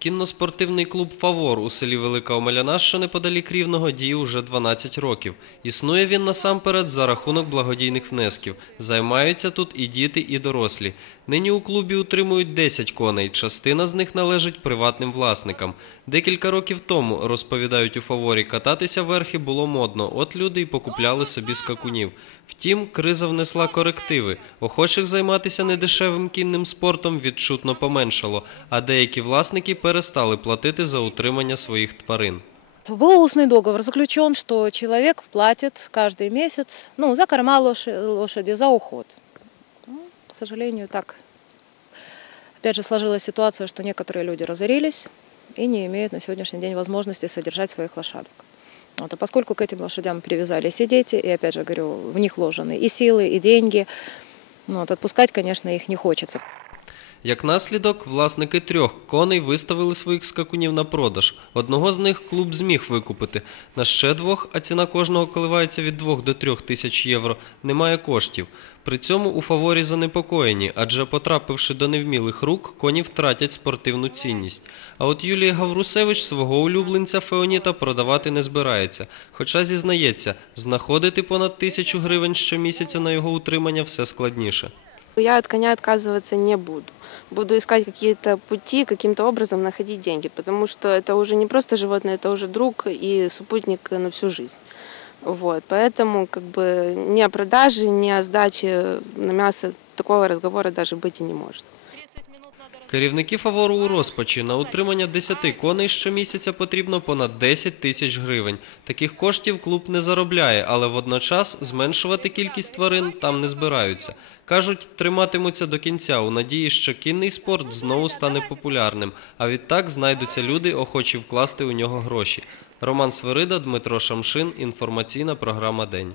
Кінно-спортивний клуб Фавор у селі Велика Омеляна, що неподалік Рівного, діє уже 12 років. Існує він насамперед за рахунок благодійних внесків. Займаються тут і діти, і дорослі. Нині у клубі утримують 10 коней. Частина з них належить приватним власникам. Декілька років тому, розповідають у Фаворі, кататися верхи було модно. От люди й покупляли собі скакунів. Втім, криза внесла корективи. Охочих займатися недешевим кінним спортом відчутно поменшало, а деякі власники перестали платити за утримання своїх тварин. Был устный договор заключен, что человек платит каждый месяц ну, за корма лошади, за уход. Ну, К сожалению, так. Опять же, сложилась ситуация, что некоторые люди разорились и не имеют на сегодняшний день возможности содержать своих лошадок. Вот, а поскольку к этим лошадям привязались и дети, и, опять же говорю, в них вложены и силы, и деньги, ну, вот, отпускать, конечно, их не хочется. Як наслідок, власники трьох коней виставили своїх скакунів на продаж. Одного з них клуб зміг викупити. На ще двох, а ціна кожного коливається від 2 до 3 тисяч євро, немає коштів. При цьому у фаворі занепокоєні, адже потрапивши до невмілих рук, коні втратять спортивну цінність. А от Юлія Гаврусевич свого улюбленця Феоніта продавати не збирається. Хоча зізнається, знаходити понад тисячу гривень щомісяця на його утримання все складніше Я от коня отказываться не буду. Буду искать какие-то пути, каким-то образом находить деньги, потому что это уже не просто животное, это уже друг и спутник на всю жизнь. Вот, поэтому как бы ни о продаже, ни о сдаче на мясо такого разговора даже быть и не может. Керівники фавору у розпачі на утримання 10 коней щомісяця потрібно понад 10 тисяч гривень. Таких коштів клуб не заробляє, але водночас зменшувати кількість тварин там не збираються. Кажуть, триматимуться до кінця у надії, що кінний спорт знову стане популярним, а відтак знайдуться люди, охочі вкласти у нього гроші. Роман Свирида, Дмитро Шамшин. Інформаційна програма День.